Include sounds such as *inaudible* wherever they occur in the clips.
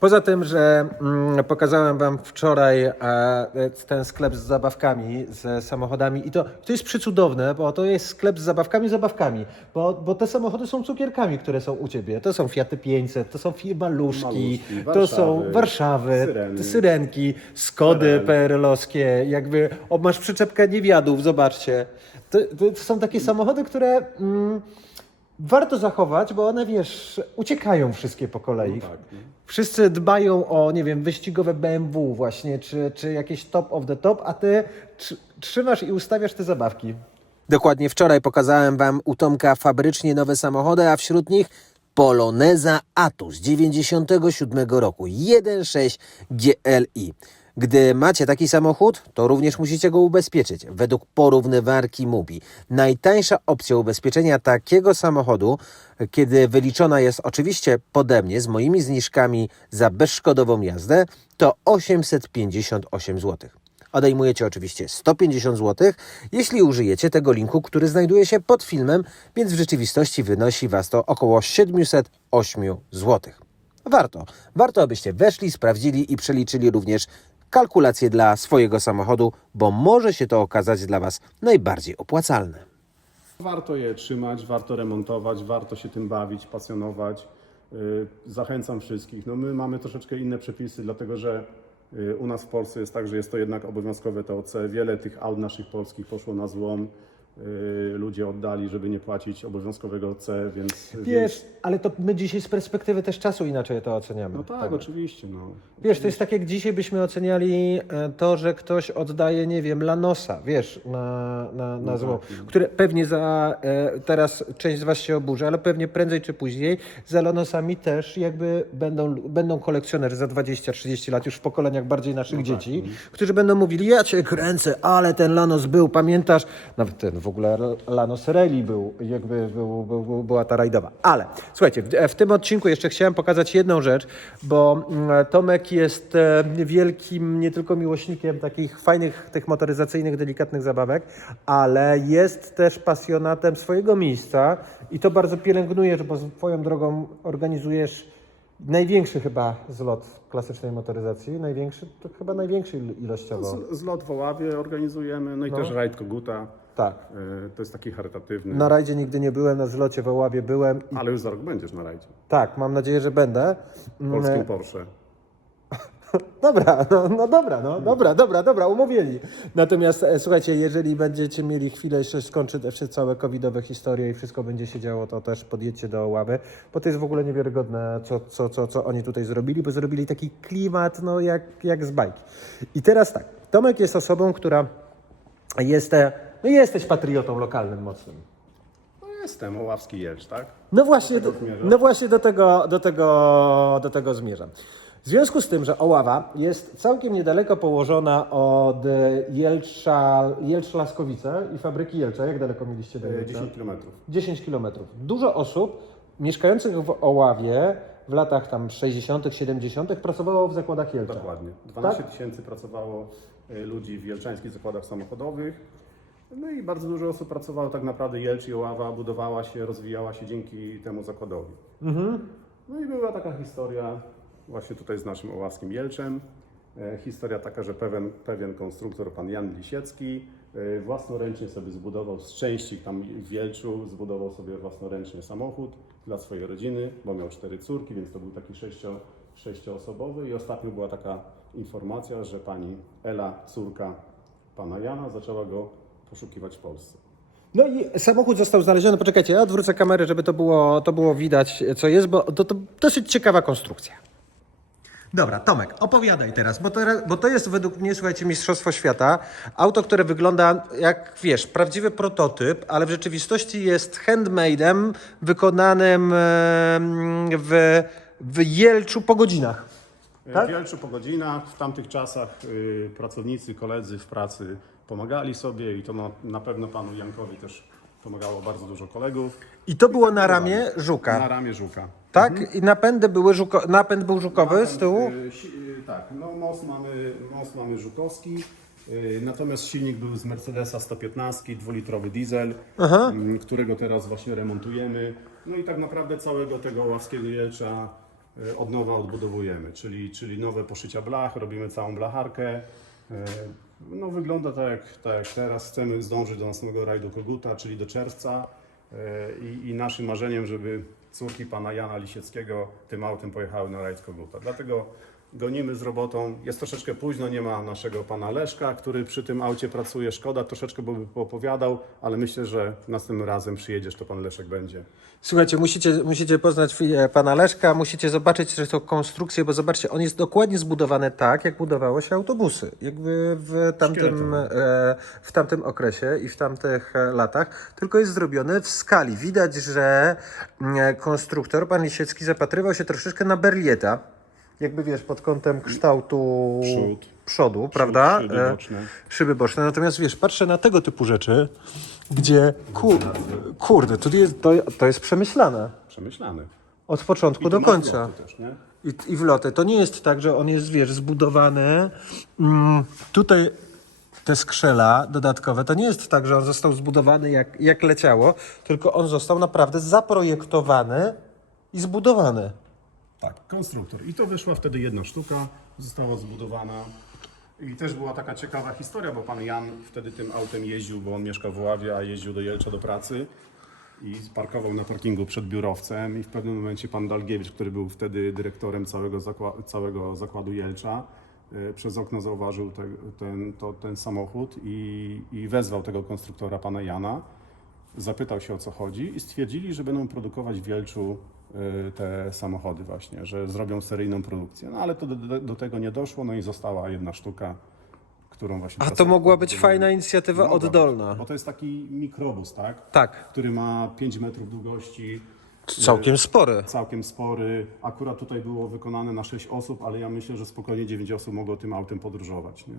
Poza tym, że mm, pokazałem Wam wczoraj e, ten sklep z zabawkami, z samochodami i to, to jest przycudowne, bo to jest sklep z zabawkami, zabawkami, bo, bo te samochody są cukierkami, które są u Ciebie. To są Fiaty 500, to są maluszki, Maluszki, to są Warszawy, Syreny. Syrenki, Skody PRL. PRL-owskie, jakby, o masz przyczepkę niewiadów, zobaczcie. To, to, to są takie samochody, które... Mm, Warto zachować, bo one, wiesz, uciekają wszystkie po kolei. tak, no. Wszyscy dbają o, nie wiem, wyścigowe BMW właśnie, czy, czy jakieś top of the top, a ty tr- trzymasz i ustawiasz te zabawki. Dokładnie wczoraj pokazałem Wam u Tomka fabrycznie nowe samochody, a wśród nich Poloneza Atus 97 roku 1.6 GLI. Gdy macie taki samochód, to również musicie go ubezpieczyć. Według porównywarki MUBI najtańsza opcja ubezpieczenia takiego samochodu, kiedy wyliczona jest oczywiście pode mnie z moimi zniżkami za bezszkodową jazdę, to 858 zł. Odejmujecie oczywiście 150 zł, jeśli użyjecie tego linku, który znajduje się pod filmem, więc w rzeczywistości wynosi Was to około 708 zł. Warto. Warto, abyście weszli, sprawdzili i przeliczyli również kalkulacje dla swojego samochodu, bo może się to okazać dla Was najbardziej opłacalne. Warto je trzymać, warto remontować, warto się tym bawić, pasjonować. Y, Zachęcam wszystkich. No my mamy troszeczkę inne przepisy, dlatego że y, u nas w Polsce jest tak, że jest to jednak obowiązkowe TOC. Wiele tych aut naszych polskich poszło na złom. Y, Ludzie oddali, żeby nie płacić obowiązkowego C, więc... więc... Wiesz, ale to my dzisiaj z perspektywy też czasu inaczej to oceniamy. No tak, oczywiście. No. Wiesz, to jest tak jak dzisiaj byśmy oceniali e, to, że ktoś oddaje, nie wiem, Lanosa, wiesz, na, na, na No zło, tak, no. które pewnie za, e, teraz część z Was się oburzy, ale pewnie prędzej czy później za Lanosami też jakby będą, będą kolekcjonerzy za 20-30 lat, już w pokoleniach bardziej naszych dzieci, którzy będą mówili, ja Cię kręcę, ale ten Lanos był, pamiętasz? Nawet ten w ogóle Lanos Rally był, jakby był, był, był, była ta rajdowa. Ale słuchajcie, w, w tym odcinku jeszcze chciałem pokazać jedną rzecz, bo mm, Tomek jest e, wielkim nie tylko miłośnikiem takich fajnych, tych motoryzacyjnych, delikatnych zabawek, ale jest też pasjonatem swojego miejsca i to bardzo pielęgnujesz, bo swoją drogą organizujesz największy chyba zlot klasycznej motoryzacji, największy, to chyba największy il- ilościowo. Z- Zlot w Oławie organizujemy, no i No. też rajd Koguta. Tak. Y, To jest taki charytatywny. Na rajdzie nigdy nie byłem, na zlocie w Oławie byłem i Ale już za rok będziesz na rajdzie. tak, mam nadzieję, że będę. Mm, Polskim Porsche. *laughs* Dobra, no, no dobra, no dobra, dobra, dobra, umówili. Natomiast e, słuchajcie, jeżeli będziecie mieli chwilę, jeszcze skończy te wszystkie całe covidowe historie i wszystko będzie się działo, to też podjedźcie do Oławy, bo to jest w ogóle niewiarygodne, co, co, co, co oni tutaj zrobili, bo zrobili taki klimat, no jak, jak z bajki. I teraz tak, Tomek jest osobą, która jest, e, no jesteś patriotą lokalnym mocnym. No jestem, Oławski Jelcz, tak? No właśnie, do, zmierzam. no właśnie do, tego, do, tego, do tego zmierzam. W związku z tym, że Oława jest całkiem niedaleko położona od Jelcza, Jelcz-Laskowice i fabryki Jelcza. Jak daleko mieliście do Y, Jelcza? 10 km. 10 kilometrów. Dużo osób mieszkających w Oławie w latach tam 60., 70. pracowało w zakładach Jelcza. Dokładnie. 12 Tak? tysięcy pracowało y, ludzi w jelczańskich zakładach samochodowych. No i bardzo dużo osób pracowało tak naprawdę Jelcz i Oława budowała się, rozwijała się dzięki temu zakładowi. No i była taka historia właśnie tutaj z naszym oławskim Jelczem. E, Historia taka, że pewien, pewien konstruktor, pan Jan Lisiecki, e, własnoręcznie sobie zbudował z części tam w Jelczu, zbudował sobie własnoręcznie samochód dla swojej rodziny, bo miał cztery córki, więc to był taki sześcio, sześcioosobowy i ostatnio była taka informacja, że pani Ela, córka pana Jana, zaczęła go poszukiwać w Polsce. No i samochód został znaleziony. Poczekajcie, ja odwrócę kamerę, żeby to było, to było widać, co jest, bo to, to dosyć ciekawa konstrukcja. Dobra, Tomek, opowiadaj teraz, bo to, bo to jest według mnie, słuchajcie, Mistrzostwo Świata. Auto, które wygląda jak, wiesz, prawdziwy prototyp, ale w rzeczywistości jest handmade'em wykonanym w, w Jelczu po godzinach. Tak? W Wielczu po godzinach, w tamtych czasach y, pracownicy, koledzy w pracy pomagali sobie i to na, na pewno panu Jankowi też pomagało bardzo dużo kolegów. I to było na ramię Na żuka, ramię żuka. tak? I napędy były żuko, napęd był żukowy z tyłu. Y, si- y, tak, no most mamy, most mamy żukowski, y, natomiast silnik był z Mercedesa 115, dwulitrowy diesel, y, którego teraz właśnie remontujemy. No i tak naprawdę całego tego ławskiego Jelcza od nowa odbudowujemy, czyli, czyli nowe poszycia blach, robimy całą blacharkę. No wygląda tak jak, tak jak teraz, chcemy zdążyć do następnego rajdu Koguta, czyli do czerwca E, i, i naszym marzeniem, żeby córki pana Jana Lisieckiego tym autem pojechały na rajd Koguta. Dlatego gonimy z robotą. Jest troszeczkę późno, nie ma naszego pana Leszka, który przy tym aucie pracuje. Szkoda, troszeczkę by poopowiadał, ale myślę, że następnym razem przyjedziesz, to pan Leszek będzie. Słuchajcie, musicie, musicie poznać e, pana Leszka, musicie zobaczyć że to konstrukcję, bo zobaczcie, on jest dokładnie zbudowany tak, jak budowało się autobusy. Jakby w tamtym, e, w tamtym okresie i w tamtych e, latach, tylko jest zrobiony w skali. Widać, że mm, konstruktor, pan Lisiecki, zapatrywał się troszeczkę na Berlieta. Jakby wiesz, pod kątem kształtu Przód. przodu, prawda? szyby E, boczne. Szyby boczne. Natomiast wiesz, patrzę na tego typu rzeczy, gdzie kur, kurde, to jest, to, to jest przemyślane. Przemyślany. Od początku I do tu końca. Też, nie? I, I w lotę. To nie jest tak, że on jest, wiesz, zbudowany. Mm, tutaj te skrzela dodatkowe, to nie jest tak, że on został zbudowany jak, jak leciało, tylko on został naprawdę zaprojektowany i zbudowany. Tak, konstruktor. I to wyszła wtedy jedna sztuka, została zbudowana. I też była taka ciekawa historia, bo pan Jan wtedy tym autem jeździł, bo on mieszkał w Oławie, a jeździł do Jelcza do pracy. I parkował na parkingu przed biurowcem i w pewnym momencie pan Dalgiewicz, który był wtedy dyrektorem całego, zakła- całego zakładu Jelcza, y, przez okno zauważył te, ten, to, ten samochód i, i wezwał tego konstruktora, pana Jana zapytał się o co chodzi i stwierdzili, że będą produkować w Wielczu y, te samochody właśnie, że zrobią seryjną produkcję. No ale to do, do, tego nie doszło, no i została jedna sztuka, którą właśnie... A to mogła być fajna inicjatywa Mogła być, oddolna. Bo to jest taki mikrobus, tak? Tak, Który ma 5 metrów długości, całkiem spory. całkiem spory. Akurat tutaj było wykonane na 6 osób, ale ja myślę, że spokojnie 9 osób mogło tym autem podróżować. Nie?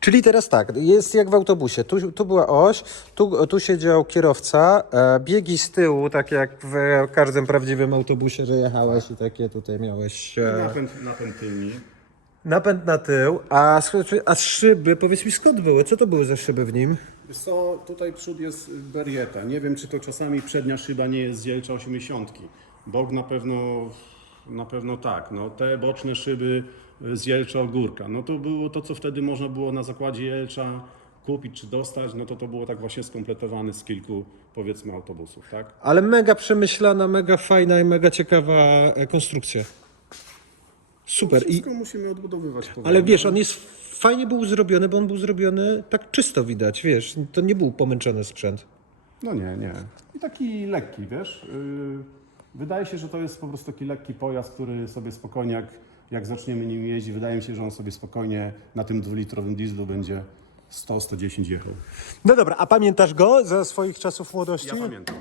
Czyli teraz tak, jest jak w autobusie. Tu, tu była oś, tu, tu siedział kierowca, e, biegi z tyłu, tak jak w każdym prawdziwym autobusie, że jechałeś i takie tutaj miałeś e, Napęd, napęd tylni. napęd na tył, a, a szyby, powiedz mi skąd były? Co to były za szyby w nim? Wiesz co, tutaj przód jest Berrieta. Nie wiem, czy to czasami przednia szyba nie jest z Jelcza 80. Bok na pewno, na pewno tak. No, te boczne szyby z Jelcza Ogórka. No to było to, co wtedy można było na zakładzie Jelcza kupić czy dostać. No to to było tak właśnie skompletowane z kilku, powiedzmy, autobusów, tak? Ale mega przemyślana, mega fajna i mega ciekawa konstrukcja. Super. I, Wszystko musimy odbudowywać powoli. ale wiesz, on jest fajnie był zrobiony, bo on był zrobiony tak czysto widać, wiesz, to nie był pomęczony sprzęt. No nie, nie. I taki lekki, wiesz. Yy, wydaje się, że to jest po prostu taki lekki pojazd, który sobie spokojnie, jak, jak zaczniemy nim jeździć, wydaje mi się, że on sobie spokojnie na tym dwulitrowym dieslu będzie 100-110 jechał. No dobra, a pamiętasz go ze swoich czasów młodości? Ja pamiętam.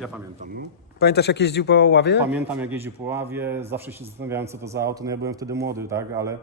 Ja pamiętam. No. Pamiętasz jak jeździł po ławie? Pamiętam jak jeździł po ławie, zawsze się zastanawiałem co to za auto, no ja byłem wtedy młody, tak, ale,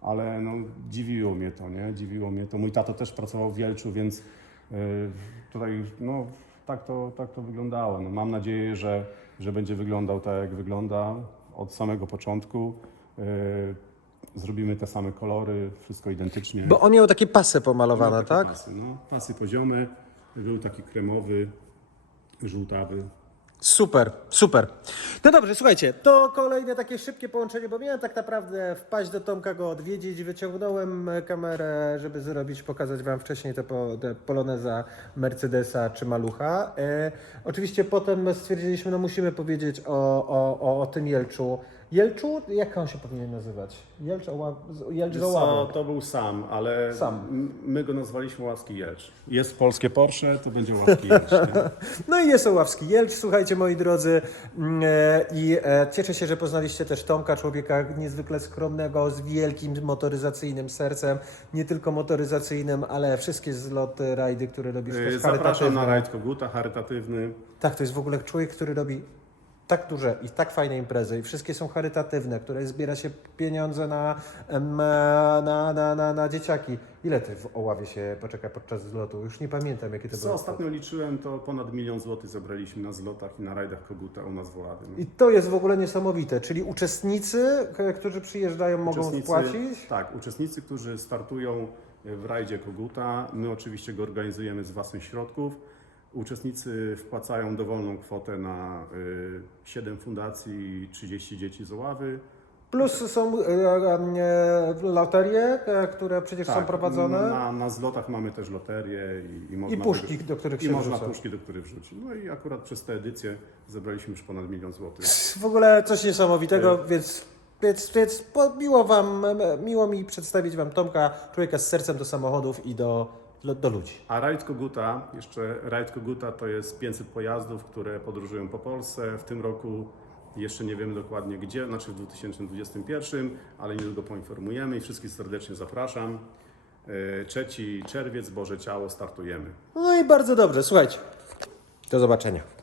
ale no, dziwiło mnie to, nie, dziwiło mnie to. Mój tato też pracował w Wielczu, więc yy, tutaj, no, tak to, tak to wyglądało. No, mam nadzieję, że, że będzie wyglądał tak jak wygląda od samego początku. Yy, zrobimy te same kolory, wszystko identycznie. Bo on miał takie pasy pomalowane, Takie tak? Pasy, no, pasy poziome, był taki kremowy, żółtawy. Super, super. No dobrze, słuchajcie, to kolejne takie szybkie połączenie, bo miałem tak naprawdę wpaść do Tomka go odwiedzić, wyciągnąłem e, kamerę, żeby zrobić, pokazać Wam wcześniej te, po, te Poloneza, Mercedesa czy Malucha. E, oczywiście potem stwierdziliśmy, no musimy powiedzieć o, o, o, o tym Jelczu. Jelczu, jak on się powinien nazywać? Jelcz, Oła, Jelcz co, to był sam, ale Sam. m- my go nazwaliśmy Łaski Jelcz. Jest polskie Porsche, to będzie Łaski Jelcz. nie? *laughs* No i jest Oławski Jelcz, słuchajcie moi drodzy. Mm, e, I e, cieszę się, że poznaliście też Tomka, człowieka niezwykle skromnego, z wielkim motoryzacyjnym sercem. Nie tylko motoryzacyjnym, ale wszystkie zloty, rajdy, które robisz też Y, Zapraszam na charytatywne. rajd Koguta, charytatywny. Tak, to jest w ogóle człowiek, który robi tak duże i tak fajne imprezy i wszystkie są charytatywne, które zbiera się pieniądze na, na, na, na, na dzieciaki. Ile ty w Oławie się poczeka podczas zlotu? Już nie pamiętam, jakie to Co było. ostatnio liczyłem, to ponad milion złotych zebraliśmy na zlotach i na rajdach Koguta u nas w Oławie. no. I to jest w ogóle niesamowite, czyli uczestnicy, którzy przyjeżdżają, mogą wpłacić. Tak, uczestnicy, którzy startują w rajdzie Koguta, my oczywiście go organizujemy z własnych środków. Uczestnicy wpłacają dowolną kwotę na y, 7 fundacji i 30 dzieci z Oławy. Plus są e, e, loterie, e, które przecież są prowadzone. Na, na zlotach mamy też loterię i, i, można I puszki, do których I się można wrzuca. puszki, do których wrzucić. No i akurat przez tę edycję zebraliśmy już ponad milion złotych. W ogóle coś niesamowitego, więc, więc, więc po- miło, wam, miło mi przedstawić Wam Tomka, człowieka z sercem do samochodów i do, do, ludzi. A Rajd Koguta, jeszcze Rajd Koguta to jest 500 pojazdów, które podróżują po Polsce. W tym roku jeszcze nie wiemy dokładnie gdzie, znaczy w 2021, ale niedługo poinformujemy i wszystkich serdecznie zapraszam. E, 3 czerwiec, Boże Ciało, startujemy. No i bardzo dobrze, słuchajcie. Do zobaczenia.